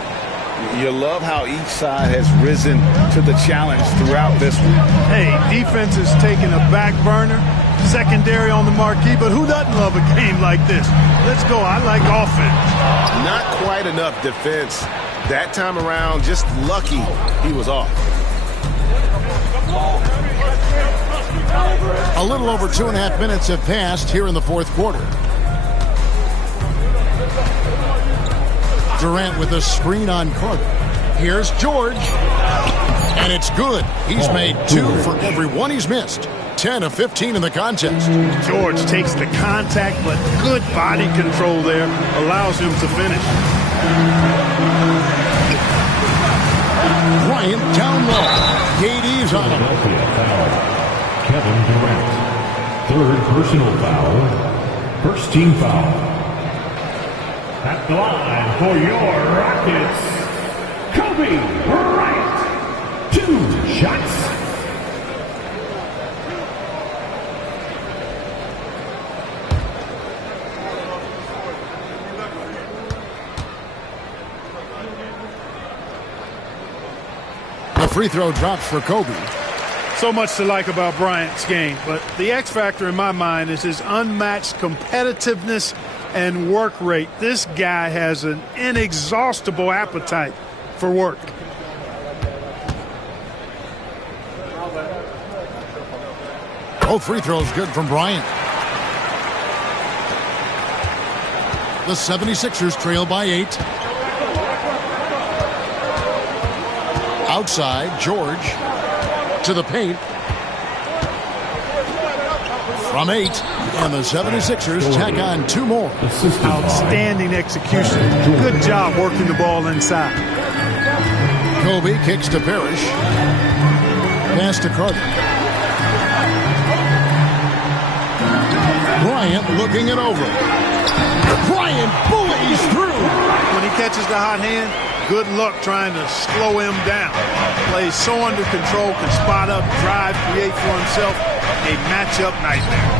You love how each side has risen to the challenge throughout this one. Hey, defense is taking a back burner. Secondary on the marquee, but who doesn't love a game like this? Let's go. I like offense. Not quite enough defense. That time around, just lucky he was off. A little over 2.5 minutes have passed here in the fourth quarter. Durant with a screen on Carter. Here's George. And it's good. He's made 2 for every one he's missed. 10 of 15 in the contest. George takes the contact, but good body control there allows him to finish. Bryant down low. KD's on him. Kevin Durant. 3rd personal foul. First team foul. At the line for your Rockets, Kobe Bryant. 2 shots. The free throw drops for Kobe. So much to like about Bryant's game, but the X factor in my mind is his unmatched competitiveness and work rate. This guy has an inexhaustible appetite for work. Both free throws good from Bryant. The 76ers trail by 8. Outside, George to the paint. From 8, and the 76ers tack on 2 more. Outstanding execution. Good job working the ball inside. Kobe kicks to Parrish. Pass to Carter. Bryant looking it over. Bryant bullies through. When he catches the hot hand, good luck trying to slow him down. Plays so under control, can spot up, drive, create for himself. A matchup nightmare.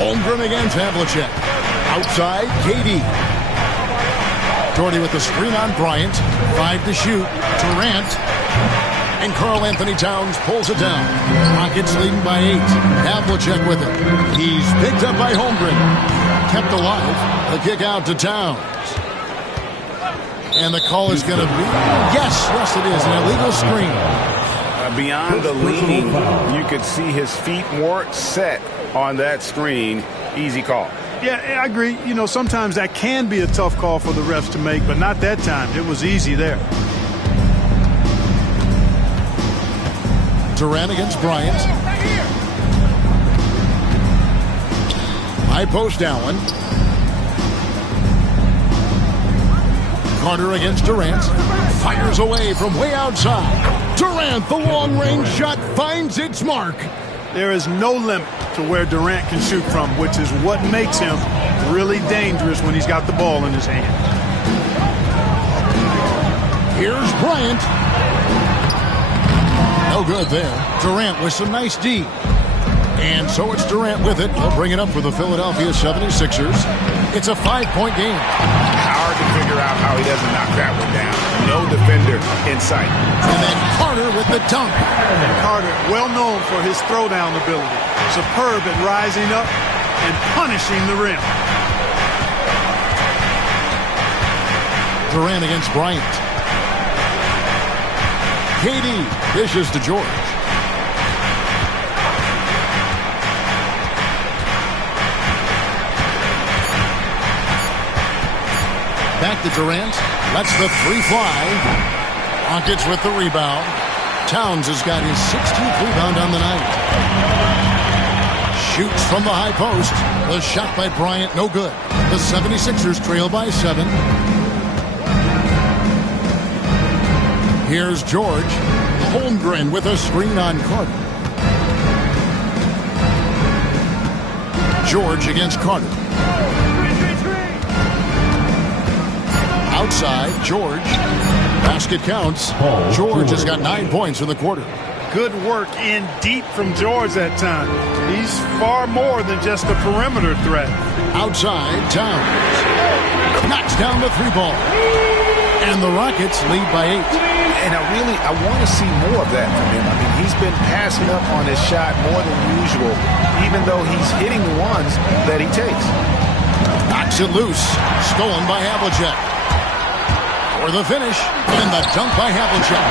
Holmgren against Havlicek. Outside, KD. Doherty with the screen on Bryant. 5 to shoot. Durant. And Karl Anthony Towns pulls it down. Rockets leading by 8. Havlicek with it. He's picked up by Holmgren. Kept alive. The kick out to Towns. And the call is going to be, yes, Yes, it is an illegal screen. Beyond the leaning, you could see his feet weren't set on that screen. Easy call. Yeah, I agree. You know, sometimes that can be a tough call for the refs to make, but not that time. It was easy there. Durant against Bryant. High post Allen. Carter against Durant. Fires away from way outside. Durant, the long-range shot, finds its mark. There is no limit to where Durant can shoot from, which is what makes him really dangerous when he's got the ball in his hand. Here's Bryant. No good there. Durant with some nice D. And so it's Durant with it. He'll bring it up for the Philadelphia 76ers. It's a 5-point game. Hard to figure out how he doesn't knock that one down. No defender in sight. And then Carter with the dunk. Carter, well known for his throwdown ability. Superb at rising up and punishing the rim. Durant against Bryant. KD dishes to George. Back to Durant. Lets the three fly. Rockets with the rebound. Towns has got his 16th rebound on the night. Shoots from the high post. The shot by Bryant, no good. The 76ers trail by 7. Here's George. Holmgren with a screen on Carter. George against Carter. Outside, George. Basket counts. George has got 9 points in the quarter. Good work in deep from George that time. He's far more than just a perimeter threat. Outside, Towns. Knocks down the 3-ball. And the Rockets lead by 8. And I want to see more of that from him. I mean, he's been passing up on his shot more than usual, even though he's hitting the ones that he takes. Knocks it loose. Stolen by Havlicek. For the finish, and the dunk by Havlicek.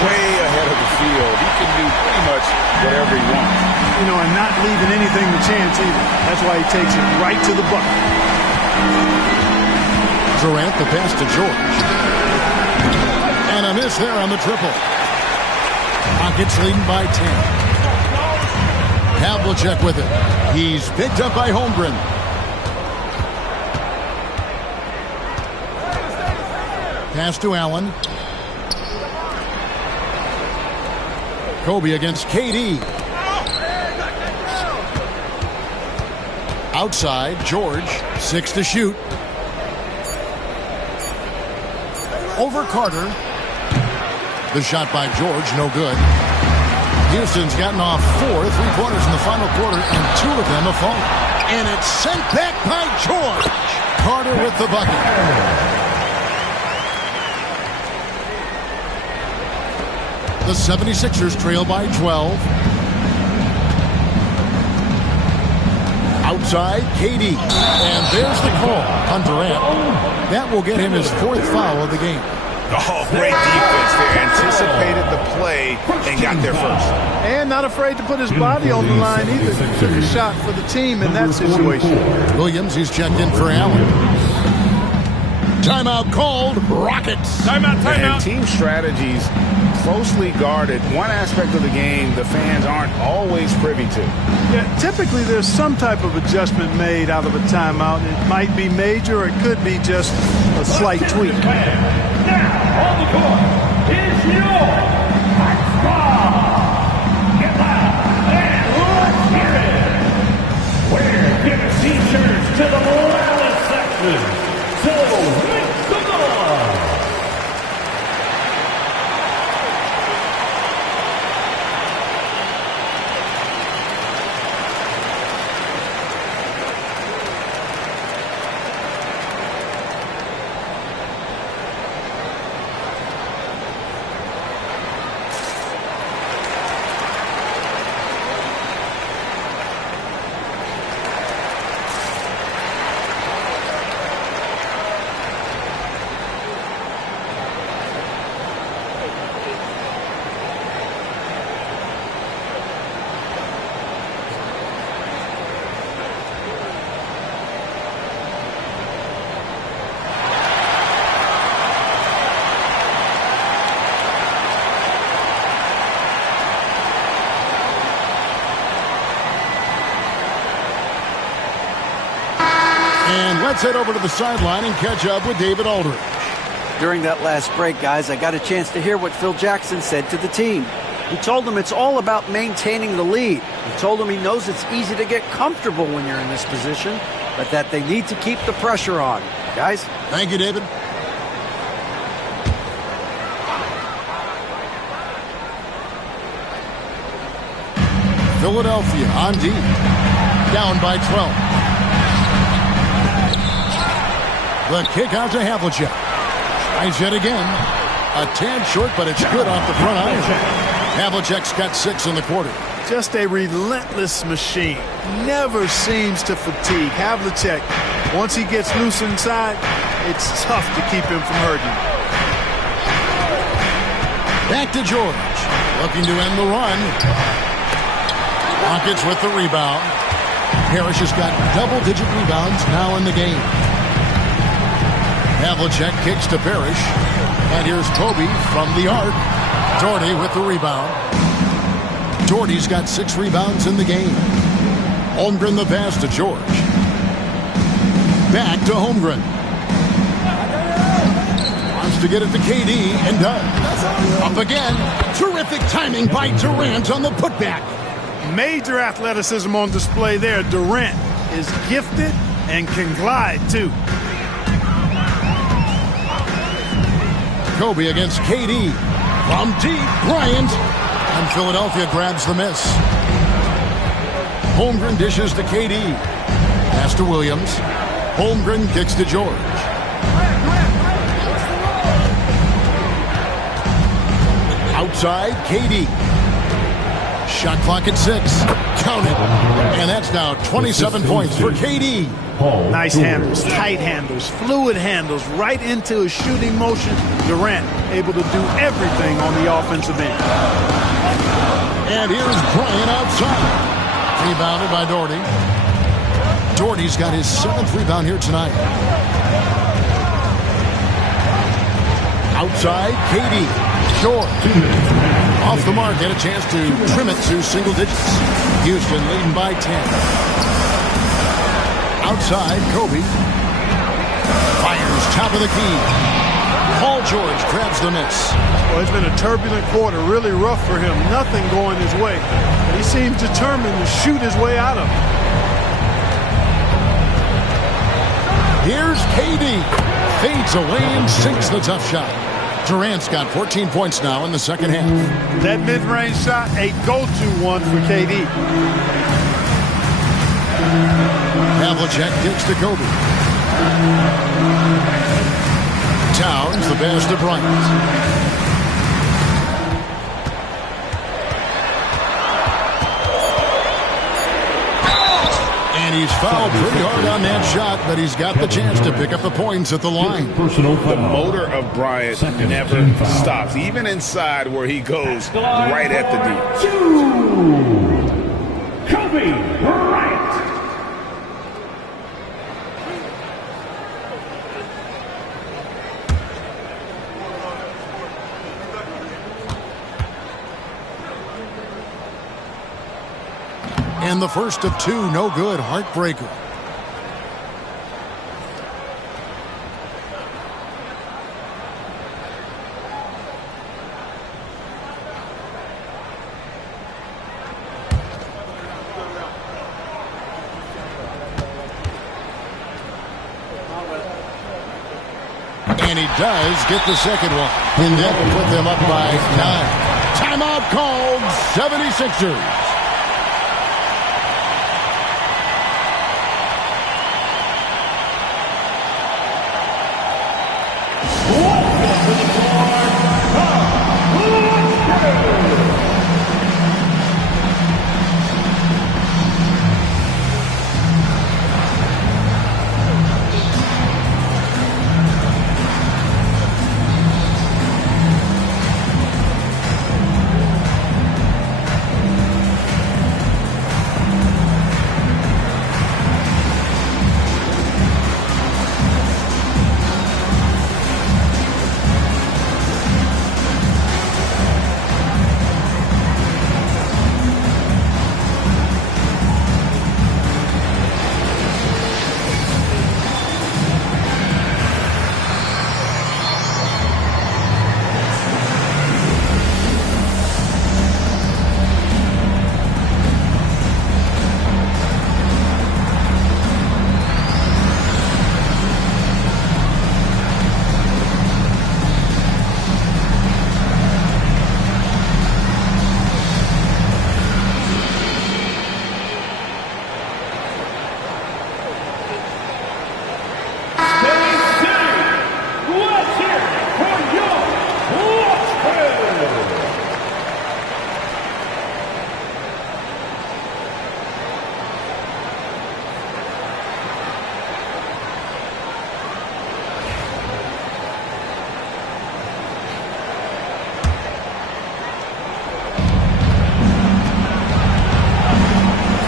Way ahead of the field. He can do pretty much whatever he wants. You know, and not leaving anything to chance either. That's why he takes it right to the bucket. Durant, the pass to George. And a miss there on the triple. Rockets leading by 10. Havlicek with it. He's picked up by Holmgren. Pass to Allen. Kobe against KD. Outside, George. 6 to shoot. Over Carter. The shot by George, no good. Houston's gotten off 4 3-pointers in the final quarter, and 2 of them have fallen. And it's sent back by George. Carter with the bucket. The 76ers trail by 12. Outside, KD. And there's the call on Durant. That will get him his 4th foul of the game. Oh, great defense there. Anticipated the play and got there first. And not afraid to put his body on the line either. Took a shot for the team in that situation. Williams, he's checked in for Allen. Timeout called. Rockets. Timeout. And team strategies closely guarded. One aspect of the game the fans aren't always privy to. Yeah, typically there's some type of adjustment made out of a timeout. It might be major or it could be just a slight tweak. Now on the court is your Hot Squad. Get loud and let's hear it. We're giving t-shirts to the loudest section. So make some noise. Let's head over to the sideline and catch up with David Aldridge. During that last break, guys, I got a chance to hear what Phil Jackson said to the team. He told them it's all about maintaining the lead. He told them he knows it's easy to get comfortable when you're in this position, but that they need to keep the pressure on. Guys? Thank you, David. Philadelphia on D. Down by 12. The kick out to Havlicek. Tries yet again. A tad short, but it's good off the front iron. Havlicek's got 6 in the quarter. Just a relentless machine. Never seems to fatigue. Havlicek, once he gets loose inside, it's tough to keep him from hurting. Back to George. Looking to end the run. Rockets with the rebound. Parrish has got double-digit rebounds now in the game. Havlicek kicks to Parrish. And here's Kobe from the arc. Doherty with the rebound. Doherty's got 6 rebounds in the game. Holmgren the pass to George. Back to Holmgren. Wants to get it to KD and does. Up again. Terrific timing by Durant on the putback. Major athleticism on display there. Durant is gifted and can glide, too. Kobe against KD. From deep, Bryant. And Philadelphia grabs the miss. Holmgren dishes to KD. Pass to Williams. Holmgren kicks to George. Outside, KD. Shot clock at 6. Count it. And that's now 27 points for KD. Nice handles, tight handles, fluid handles, right into a shooting motion. Durant able to do everything on the offensive end. And here's Bryant outside. Rebounded by Doherty. Doherty's got his 7th rebound here tonight. Outside, KD. Short. Off the mark, get a chance to trim it to single digits. Houston leading by 10. Outside, Kobe. Fires top of the key. Paul George grabs the miss. Well, it's been a turbulent quarter, really rough for him. Nothing going his way. But he seems determined to shoot his way out of it. Here's KD. Fades away and sinks the tough shot. Durant's got 14 points now in the second half. That mid-range shot, a go-to one for KD. Havlicek kicks to Kobe. Towns the pass to Bryant. And he's fouled pretty hard on that shot, but he's got the chance to pick up the points at the line. The motor of Bryant never stops, even inside where he goes right at the D. Kobe Bryant. And the first of 2, no good, heartbreaker. And he does get the second one. And that will put them up by 9. Timeout called, 76ers.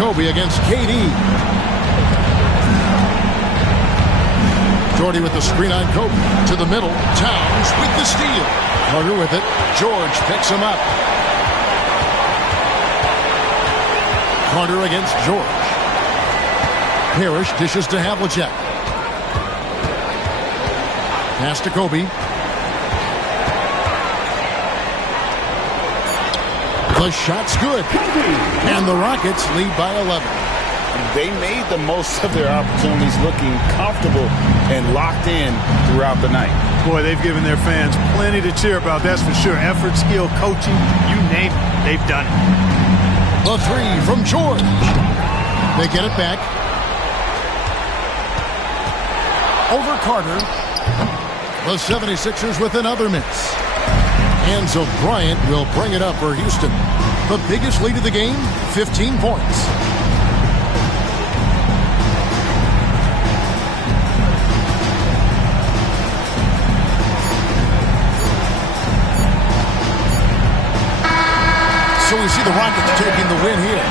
Kobe against KD. Jordy with the screen on Kobe. To the middle. Towns with the steal. Carter with it. George picks him up. Carter against George. Parrish dishes to Havlicek. Pass to Kobe. The shot's good. And the Rockets lead by 11. They made the most of their opportunities, looking comfortable and locked in throughout the night. Boy, they've given their fans plenty to cheer about, that's for sure. Effort, skill, coaching, you name it, they've done it. The three from George. They get it back. Over Carter. The 76ers with another miss. And so Bryant will bring it up for Houston. The biggest lead of the game, 15 points. So we see the Rockets taking the win here.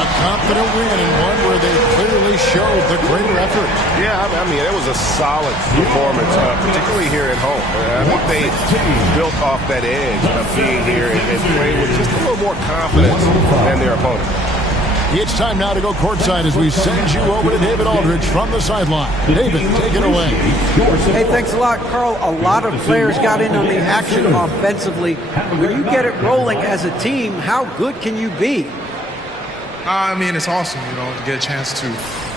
A confident win and one where they clearly showed the greater effort. Yeah, I mean, it was a solid performance, particularly here at home. I think they built off that edge of being here and playing with just a little more confidence than their opponent. It's time now to go courtside as we send you over to David Aldridge from the sideline. David, take it away. Hey, thanks a lot, Carl. A lot of players got in on the action offensively. When you get it rolling as a team, how good can you be? I mean, it's awesome, you know, to get a chance to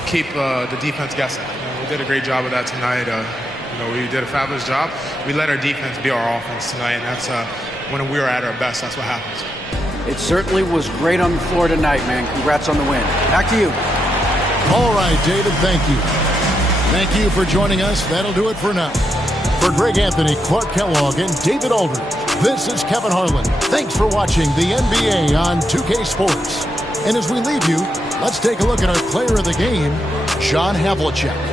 keep the defense guessing. You know, we did a great job of that tonight. You know, we did a fabulous job. We let our defense be our offense tonight, and that's when we were at our best. That's what happens. It certainly was great on the floor tonight, man. Congrats on the win. Back to you. All right, David, thank you. Thank you for joining us. That'll do it for now. For Greg Anthony, Clark Kellogg, and David Aldridge, this is Kevin Harlan. Thanks for watching the NBA on 2K Sports. And as we leave you, let's take a look at our player of the game, John Havlicek.